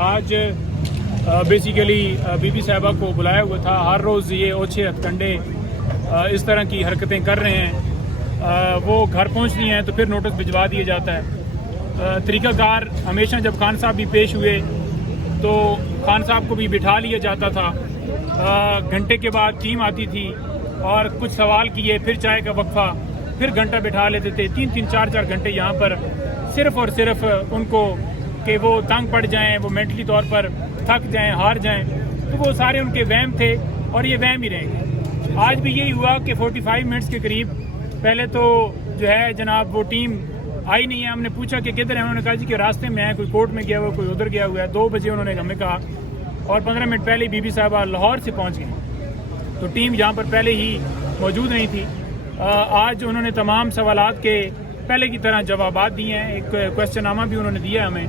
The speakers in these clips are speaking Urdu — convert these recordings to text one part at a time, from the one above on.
آج بیسیکلی بی بی صاحبہ کو بلایا ہوا تھا. ہر روز یہ اوچھے ہتھکنڈے اس طرح کی حرکتیں کر رہے ہیں. وہ گھر پہنچنی ہیں تو پھر نوٹس بھجوا دیا جاتا ہے. طریقہ کار ہمیشہ جب خان صاحب بھی پیش ہوئے تو خان صاحب کو بھی بٹھا لیا جاتا تھا. گھنٹے کے بعد ٹیم آتی تھی اور کچھ سوال کیے, پھر چائے کا وقفہ, پھر گھنٹہ بٹھا لیتے تھے. 3-4 گھنٹے یہاں پر صرف اور صرف ان کو کہ وہ تنگ پڑ جائیں, وہ مینٹلی طور پر تھک جائیں, ہار جائیں. تو وہ سارے ان کے وہم تھے اور یہ وہم ہی رہیں گے. آج بھی یہی ہوا کہ 45 منٹس کے قریب پہلے تو جو ہے جناب وہ ٹیم آئی نہیں ہے. ہم نے پوچھا کہ کدھر ہے, انہوں نے کہا جی کہ راستے میں ہے, کوئی کورٹ میں گیا ہوا, کوئی ادھر گیا ہوا ہے. 2 بجے انہوں نے ہمیں کہا اور 15 منٹ پہلے بی بی صاحبہ لاہور سے پہنچ گئی. تو ٹیم یہاں پر پہلے ہی موجود نہیں تھی. آج انہوں نے تمام سوالات کے پہلے کی طرح جوابات دیے ہیں. ایک کوشچن نامہ بھی انہوں نے دیا ہمیں.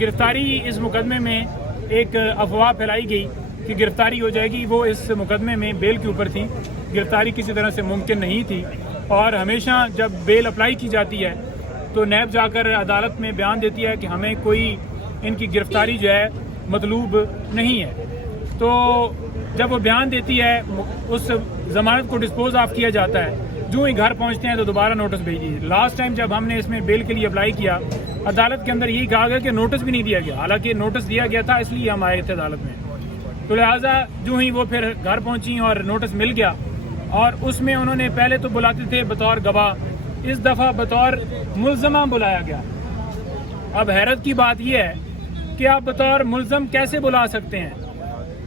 گرفتاری اس مقدمے میں ایک افواہ پھیلائی گئی کہ گرفتاری ہو جائے گی. وہ اس مقدمے میں بیل کے اوپر تھی. گرفتاری کسی طرح سے ممکن نہیں تھی. اور ہمیشہ جب بیل اپلائی کی جاتی ہے تو نیب جا کر عدالت میں بیان دیتی ہے کہ ہمیں کوئی ان کی گرفتاری جو ہے مطلوب نہیں ہے. تو جب وہ بیان دیتی ہے اس ضمانت کو ڈسپوز آف کیا جاتا ہے. جو ہی گھر پہنچتے ہیں تو دوبارہ نوٹس بھیج دیجیے. لاسٹ ٹائم جب ہم نے اس میں بیل کے لیے اپلائی کیا, عدالت کے اندر یہی کہا گیا کہ نوٹس بھی نہیں دیا گیا. حالانکہ نوٹس دیا گیا تھا, اس لیے ہم آئے تھے عدالت میں. تو لہٰذا جو ہی وہ پھر گھر پہنچی اور نوٹس مل گیا, اور اس میں انہوں نے پہلے تو بلاتے تھے بطور گواہ, اس دفعہ بطور ملزمہ بلایا گیا. اب حیرت کی بات یہ ہے کہ آپ بطور ملزم کیسے بلا سکتے ہیں,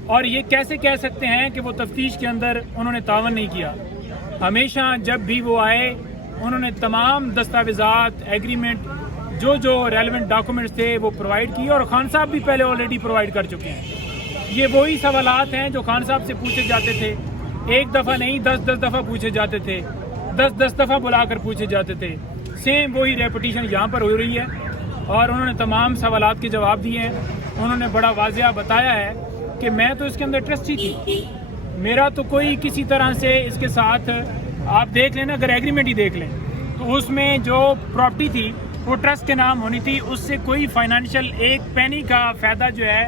اور یہ کیسے کہہ سکتے ہیں کہ وہ تفتیش کے اندر انہوں نے تعاون نہیں کیا. ہمیشہ جب بھی وہ آئے انہوں نے تمام دستاویزات, ایگریمنٹ, جو ریلیونٹ ڈاکومنٹس تھے وہ پرووائڈ کیے, اور خان صاحب بھی پہلے آلریڈی پرووائڈ کر چکے ہیں. یہ وہی سوالات ہیں جو خان صاحب سے پوچھے جاتے تھے. 1 دفعہ نہیں 10 دفعہ پوچھے جاتے تھے, 10 دفعہ بلا کر پوچھے جاتے تھے. سیم وہی ریپٹیشن یہاں پر ہو رہی ہے, اور انہوں نے تمام سوالات کے جواب دیے ہیں. انہوں نے بڑا واضح بتایا ہے کہ میں تو اس کے اندر ٹرسٹی تھی, میرا تو کوئی کسی طرح سے اس کے ساتھ, آپ دیکھ لیں نا, اگر ایگریمنٹ ہی دیکھ لیں تو اس میں جو پراپرٹی تھی وہ ٹرسٹ کے نام ہونی تھی. اس سے کوئی فائنینشیل 1 پینی کا فائدہ جو ہے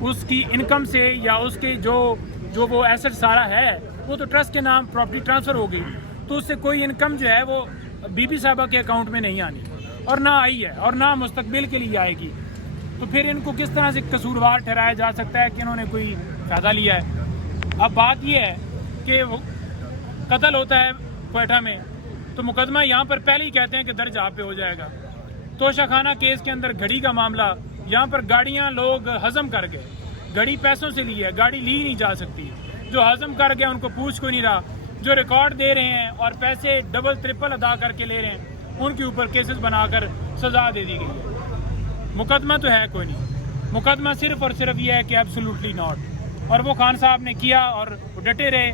اس کی انکم سے یا اس کے جو وہ ایسٹ سارا ہے وہ تو ٹرسٹ کے نام پراپرٹی ٹرانسفر ہو گئی. تو اس سے کوئی انکم جو ہے وہ بی بی صاحبہ کے اکاؤنٹ میں نہیں آنی, اور نہ آئی ہے, اور نہ مستقبل کے لیے آئے گی. تو پھر ان کو کس طرح سے قصوروار ٹھہرایا جا سکتا ہے کہ انہوں نے کوئی فائدہ لیا ہے. اب بات یہ ہے کہ وہ قتل ہوتا ہے کوئٹہ میں تو مقدمہ یہاں پر پہلے ہی کہتے ہیں کہ درج آپ پہ ہو جائے گا. توشہ خانہ کیس کے اندر گھڑی کا معاملہ, یہاں پر گاڑیاں لوگ ہضم کر گئے, گھڑی پیسوں سے لی ہے, گاڑی لی نہیں جا سکتی. جو ہضم کر گئے ان کو پوچھ کوئی نہیں رہا. جو ریکارڈ دے رہے ہیں اور پیسے ڈبل ٹرپل ادا کر کے لے رہے ہیں ان کے اوپر کیسز بنا کر سزا دے دی گئی ہے. مقدمہ تو ہے کوئی نہیں. مقدمہ صرف اور صرف یہ ہے کہ ایبسولوٹلی ناٹ. اور وہ خان صاحب نے کیا اور ڈٹے رہے,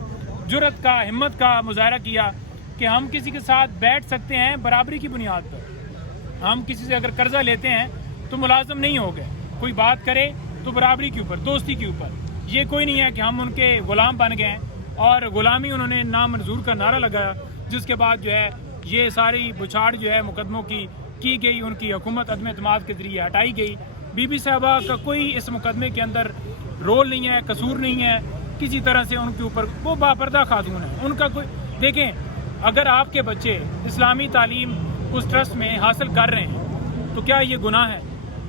جرت کا, ہمت کا مظاہرہ کیا کہ ہم کسی کے ساتھ بیٹھ سکتے ہیں برابری کی بنیاد پر. ہم کسی سے اگر قرضہ لیتے ہیں تو ملازم نہیں ہو گئے, کوئی بات کرے تو برابری کے اوپر, دوستی کے اوپر. یہ کوئی نہیں ہے کہ ہم ان کے غلام بن گئے اور غلامی انہوں نے نامنظور کا نعرہ لگایا, جس کے بعد جو ہے یہ ساری بچھاڑ جو ہے مقدموں کی گئی, ان کی حکومت عدم اعتماد کے ذریعے ہٹائی گئی. بی بی صاحبہ کا کوئی اس مقدمے کے اندر رول نہیں ہے, قصور نہیں ہے کسی طرح سے ان کے اوپر. وہ باپردہ خاتون ہے, ان کا کوئی. دیکھیں, اگر آپ کے بچے اسلامی تعلیم اس ٹرسٹ میں حاصل کر رہے ہیں تو کیا یہ گناہ ہے؟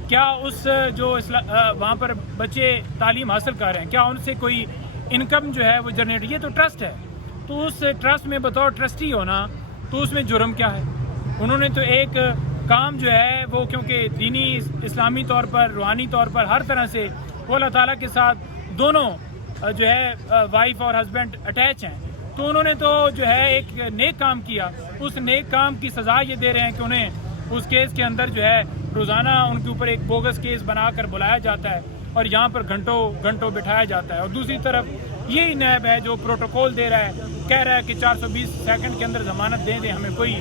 کیا اس جو وہاں پر بچے تعلیم حاصل کر رہے ہیں کیا ان سے کوئی انکم جو ہے وہ جنریٹ؟ یہ تو ٹرسٹ ہے, تو اس ٹرسٹ میں بطور ٹرسٹی ہونا تو اس میں جرم کیا ہے؟ انہوں نے تو ایک کام جو ہے وہ کیونکہ دینی, اسلامی طور پر, روحانی طور پر, ہر طرح سے وہ اللہ تعالیٰ کے ساتھ دونوں جو ہے وائف اور ہسبینڈ اٹیچ ہیں, تو انہوں نے تو جو ہے ایک نیک کام کیا. اس نیک کام کی سزا یہ دے رہے ہیں کہ انہیں اس کیس کے اندر جو ہے روزانہ ان کے اوپر ایک بوگس کیس بنا کر بلایا جاتا ہے اور یہاں پر گھنٹوں بٹھایا جاتا ہے. اور دوسری طرف یہی نیب ہے جو پروٹوکول دے رہا ہے, کہہ رہا ہے کہ 420 سیکنڈ کے اندر ضمانت دیں, ہمیں کوئی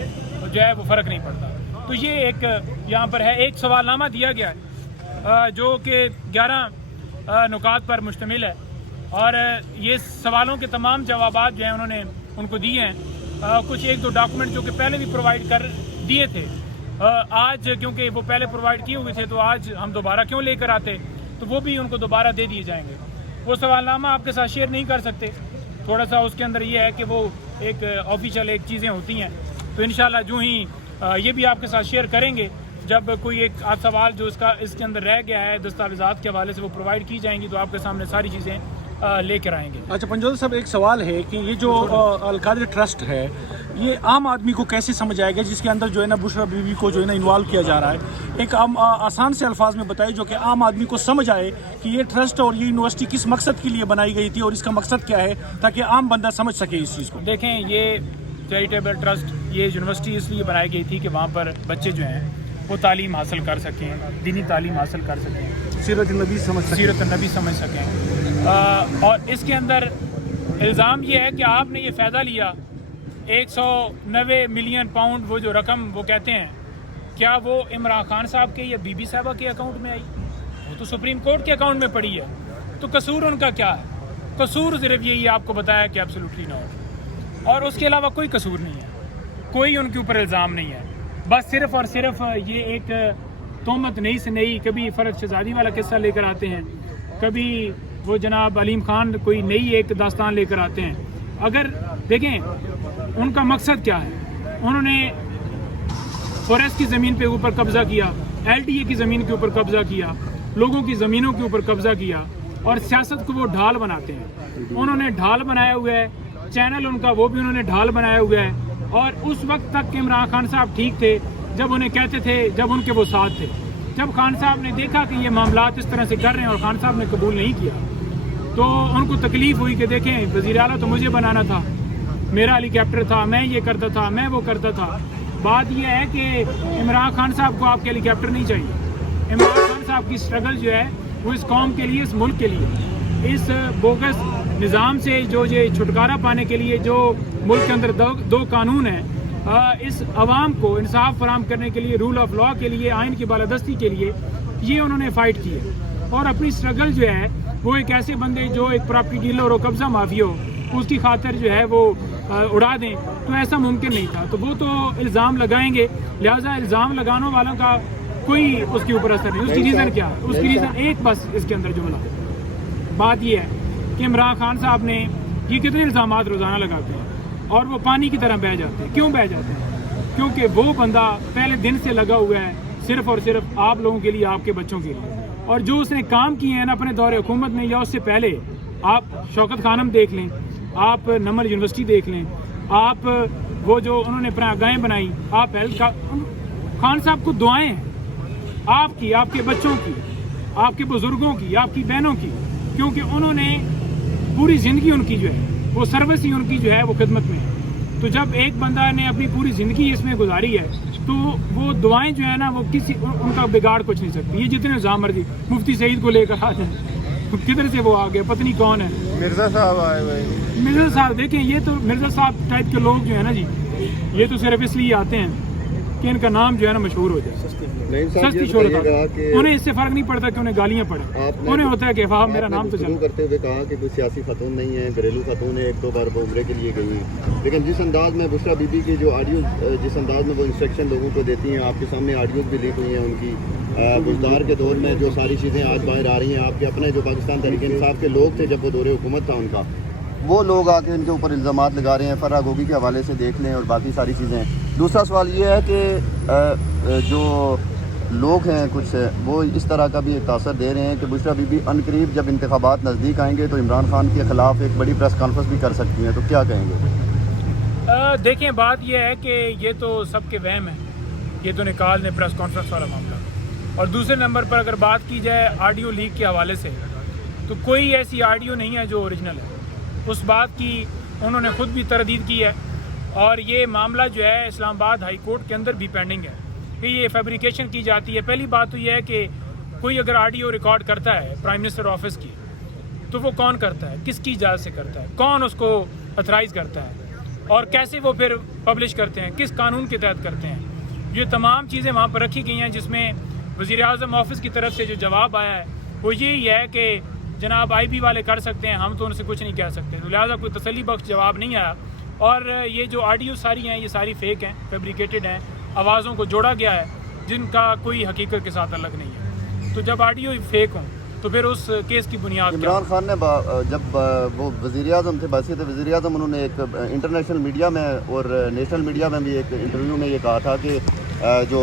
جو ہے وہ فرق نہیں پڑتا. تو یہ ایک یہاں پر ہے. ایک سوال نامہ دیا گیا ہے جو کہ 11 نکات پر مشتمل ہے, اور یہ سوالوں کے تمام جوابات جو ہیں انہوں نے ان کو دیے ہیں. کچھ 1-2 ڈاکومنٹ جو کہ پہلے بھی پرووائڈ کر دیے تھے, آج کیونکہ وہ پہلے پرووائڈ کیے ہوئے تھے تو آج ہم دوبارہ کیوں لے کر آتے. تو وہ بھی ان کو دوبارہ دے دیے جائیں گے. وہ سوالنامہ آپ کے ساتھ شیئر نہیں کر سکتے, تھوڑا سا اس کے اندر یہ ہے کہ وہ ایک آفیشیل ایک چیزیں ہوتی ہیں, تو انشاءاللہ جو ہی یہ بھی آپ کے ساتھ شیئر کریں گے جب کوئی ایک سوال جو اس کے اندر رہ گیا ہے دستاویزات کے حوالے سے وہ پرووائڈ کی جائیں گی تو آپ کے سامنے ساری چیزیں لے کر آئیں گے. اچھا پنجوزہ صاحب, ایک سوال ہے کہ یہ جو القادری ٹرسٹ ہے یہ عام آدمی کو کیسے سمجھ آئے گا, جس کے اندر جو ہے نا بشرا بی بی کو جو ہے نا انوالو کیا جا رہا ہے, ایک آسان سے الفاظ میں بتائیں جو کہ عام آدمی کو سمجھ آئے کہ یہ ٹرسٹ اور یہ یونیورسٹی کس مقصد کے لیے بنائی گئی تھی اور اس کا مقصد کیا ہے, تاکہ عام بندہ سمجھ سکے اس چیز کو. دیکھیں, یہ چیریٹیبل ٹرسٹ یہ یونیورسٹی اس لیے بنائی گئی تھی کہ وہاں پر بچے جو ہیں وہ تعلیم حاصل کر سکیں, دینی تعلیم حاصل کر سکیں, سیرت النبی سمجھ سکیں. اور اس کے اندر الزام یہ ہے کہ آپ نے یہ فائدہ لیا 190 ملین پاؤنڈ, وہ جو رقم وہ کہتے ہیں, کیا وہ عمران خان صاحب کے یا بی بی صاحبہ کے اکاؤنٹ میں آئی؟ وہ تو سپریم کورٹ کے اکاؤنٹ میں پڑی ہے. تو قصور ان کا کیا ہے؟ قصور صرف یہی آپ کو بتایا کہ ایبسولوٹلی نو, اور اس کے علاوہ کوئی قصور نہیں ہے, کوئی ان کے اوپر الزام نہیں ہے. بس صرف اور صرف یہ ایک تہمت نئی سے نئی, کبھی فرد شہزادی والا قصہ لے کر آتے ہیں, کبھی وہ جناب علیم خان کوئی نئی ایک داستان لے کر آتے ہیں. اگر دیکھیں ان کا مقصد کیا ہے, انہوں نے فوریسٹ کی زمین پہ اوپر قبضہ کیا, LTA کی زمین کے اوپر قبضہ کیا, لوگوں کی زمینوں کے اوپر قبضہ کیا, اور سیاست کو وہ ڈھال بناتے ہیں. انہوں نے ڈھال بنایا ہوا ہے, چینل ان کا وہ بھی انہوں نے ڈھال بنایا ہوا ہے. اور اس وقت تک کہ عمران خان صاحب ٹھیک تھے جب انہیں کہتے تھے, جب ان کے وہ ساتھ تھے. جب خان صاحب نے دیکھا کہ یہ معاملات اس طرح سے کر رہے ہیں اور خان صاحب نے قبول نہیں کیا, تو ان کو تکلیف ہوئی کہ دیکھیں وزیر اعلیٰ تو مجھے بنانا تھا, میرا ہیلی کاپٹر تھا, میں یہ کرتا تھا, میں وہ کرتا تھا. بات یہ ہے کہ عمران خان صاحب کو آپ کے ہیلی کاپٹر نہیں چاہیے. عمران خان صاحب کی اسٹرگل جو ہے وہ اس قوم کے لیے, اس ملک کے لیے, اس بوگس نظام سے جو یہ چھٹکارا پانے کے لیے جو ملک کے اندر دو قانون ہیں, اس عوام کو انصاف فراہم کرنے کے لیے, رول آف لا کے لیے, آئین کی بالادستی کے لیے, یہ انہوں نے فائٹ کی ہے. اور اپنی اسٹرگل جو ہے وہ ایک ایسے بندے جو ایک پراپرٹی ڈیلر ہو, قبضہ مافیا ہو, اس کی خاطر جو ہے وہ اڑا دیں, تو ایسا ممکن نہیں تھا. تو وہ تو الزام لگائیں گے, لہٰذا الزام لگانے والوں کا کوئی اس کے اوپر اثر نہیں. اس کی ریزن کیا ہے؟ اس کی ریزن ایک بس اس کے اندر جملہ, بات یہ ہے کہ عمران خان صاحب نے یہ کتنے الزامات روزانہ لگاتے ہیں اور وہ پانی کی طرح بہہ جاتے ہیں. کیوں بہہ جاتے ہیں؟ کیونکہ وہ بندہ پہلے دن سے لگا ہوا ہے صرف اور صرف آپ لوگوں کے لیے, آپ کے بچوں کے لیے. اور جو اس نے کام کیے ہیں نا اپنے دور حکومت میں یا اس سے پہلے, آپ شوکت خانم دیکھ لیں, آپ نمر یونیورسٹی دیکھ لیں, آپ وہ جو انہوں نے پناہگاہیں بنائی, آپ خان صاحب کو دعائیں ہیں آپ کی, آپ کے بچوں کی, آپ کے بزرگوں کی, آپ کی بہنوں کی, کیونکہ انہوں نے پوری زندگی ان کی جو ہے وہ سروس ہی ان کی جو ہے وہ خدمت میں ہے. تو جب ایک بندہ نے اپنی پوری زندگی اس میں گزاری ہے تو وہ دعائیں جو ہے نا وہ کسی ان کا بگاڑ کچھ نہیں سکتی. یہ جتنے الزام مرضی مفتی سعید کو لے کر آ جائیں, کدھر سے وہ آ گیا پتہ نہیں کون ہے, مرزا صاحب آئے بھائی. مرزا صاحب دیکھیں, یہ تو مرزا صاحب ٹائپ کے لوگ جو ہے نا جی, یہ تو صرف اس لیے آتے ہیں کہ ان کا نام جو ہے نا مشہور ہو جائے, سستی شہرت آتی ہے. انہیں اس سے فرق نہیں پڑتا کہ انہیں گالیاں پڑیں, انہیں ہوتا ہے کہ واہ میرا نام تو چل. کرتے ہوئے کہا کہ کوئی سیاسی خاتون نہیں ہے, گھریلو خاتون ہے, 1-2 بار عمرے کے لیے گئی, لیکن جس انداز میں بشرا بی بی کی جو آڈیو, جس انداز میں وہ انسٹرکشن لوگوں کو دیتی ہیں, آپ کے سامنے آڈیوز بھی لیک ہوئی ہیں ان کی, گزدار کے دور میں جو ساری چیزیں آج باہر آ رہی ہیں. آپ کے اپنے جو پاکستان تحریک انصاف کے لوگ تھے جب وہ دور حکومت تھا ان کا, وہ لوگ آ کے ان کے اوپر الزامات لگا رہے ہیں. فرا گوگی کے حوالے سے دیکھ لیں اور باقی ساری چیزیں. دوسرا سوال یہ ہے کہ جو لوگ ہیں کچھ وہ اس طرح کا بھی ایک تاثر دے رہے ہیں کہ بشرا بی بی عنقریب جب انتخابات نزدیک آئیں گے تو عمران خان کے خلاف ایک بڑی پریس کانفرنس بھی کر سکتی ہیں, تو کیا کہیں گے؟ دیکھیں بات یہ ہے کہ یہ تو سب کے وہم ہے, یہ تو نکال نے پریس کانفرنس والا معاملہ. اور دوسرے نمبر پر اگر بات کی جائے آڈیو لیک کے حوالے سے, تو کوئی ایسی آڈیو نہیں ہے جو اوریجنل ہے. اس بات کی انہوں نے خود بھی تردید کی ہے, اور یہ معاملہ جو ہے اسلام آباد ہائی کورٹ کے اندر بھی پینڈنگ ہے کہ یہ فیبریکیشن کی جاتی ہے. پہلی بات تو یہ ہے کہ کوئی اگر آڈیو ریکارڈ کرتا ہے پرائم منسٹر آفس کی, تو وہ کون کرتا ہے, کس کی اجازت سے کرتا ہے, کون اس کو اتھرائز کرتا ہے, اور کیسے وہ پھر پبلش کرتے ہیں, کس قانون کے تحت کرتے ہیں. یہ تمام چیزیں وہاں پر رکھی گئی ہیں, جس میں وزیر اعظم آفس کی طرف سے جو جواب آیا ہے وہ یہی ہے کہ جناب IB والے کر سکتے ہیں, ہم تو ان سے کچھ نہیں کہہ سکتے. تو لہٰذا کوئی تسلی بخش جواب نہیں آیا. اور یہ جو آڈیو ساری ہیں یہ ساری فیک ہیں, فیبریکیٹڈ ہیں, آوازوں کو جوڑا گیا ہے جن کا کوئی حقیقت کے ساتھ تعلق نہیں ہے. تو جب آڈیو فیک ہوں تو پھر اس کیس کی بنیاد کیا؟ عمران خان نے جب وہ وزیر اعظم تھے، باعثیت وزیر اعظم، انہوں نے ایک انٹرنیشنل میڈیا میں اور نیشنل میڈیا میں بھی ایک انٹرویو میں یہ کہا تھا کہ جو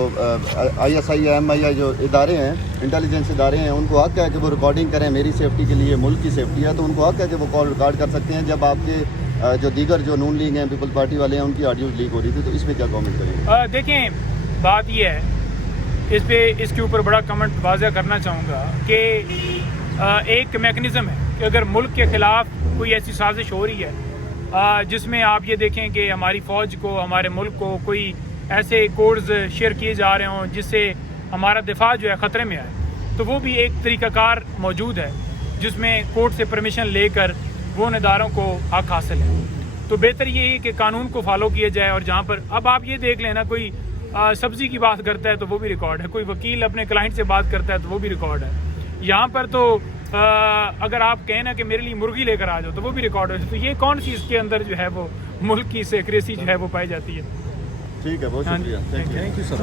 ISI MI جو ادارے ہیں، انٹیلیجنس ادارے ہیں، ان کو حق ہے کہ وہ ریکارڈنگ کریں میری سیفٹی کے لیے، ملک کی سیفٹی ہے تو ان کو حق ہے کہ وہ کال ریکارڈ کر سکتے ہیں. جب آپ کے جو دیگر جو نون لیگ ہیں، پیپل پارٹی والے ہیں، ان کی آڈیوز لیک ہو رہی تھی، تو اس پہ کیا کامنٹ کریں گے؟ دیکھیں بات یہ ہے، اس کے اوپر بڑا کمنٹ واضح کرنا چاہوں گا کہ ایک میکنزم ہے کہ اگر ملک کے خلاف کوئی ایسی سازش ہو رہی ہے جس میں آپ یہ دیکھیں کہ ہماری فوج کو، ہمارے ملک کو کوئی ایسے کوڈز شیئر کیے جا رہے ہوں جس سے ہمارا دفاع جو ہے خطرے میں آئے، تو وہ بھی ایک طریقہ کار موجود ہے جس میں کورٹ سے پرمیشن لے کر وہ ان اداروں کو حق حاصل ہے. تو بہتر یہ ہے کہ قانون کو فالو کیا جائے. اور جہاں پر اب آپ یہ دیکھ لیں نا، کوئی سبزی کی بات کرتا ہے تو وہ بھی ریکارڈ ہے، کوئی وکیل اپنے کلائنٹ سے بات کرتا ہے تو وہ بھی ریکارڈ ہے. یہاں پر تو اگر آپ کہیں نا کہ میرے لیے مرغی لے کر آ جاؤ تو وہ بھی ریکارڈ ہے. تو یہ کون سی اس کے اندر جو ہے وہ ملک کی سیکریسی جو ہے وہ پائی جاتی ہے. ٹھیک ہے، بہت شکریہ. Thank you sir.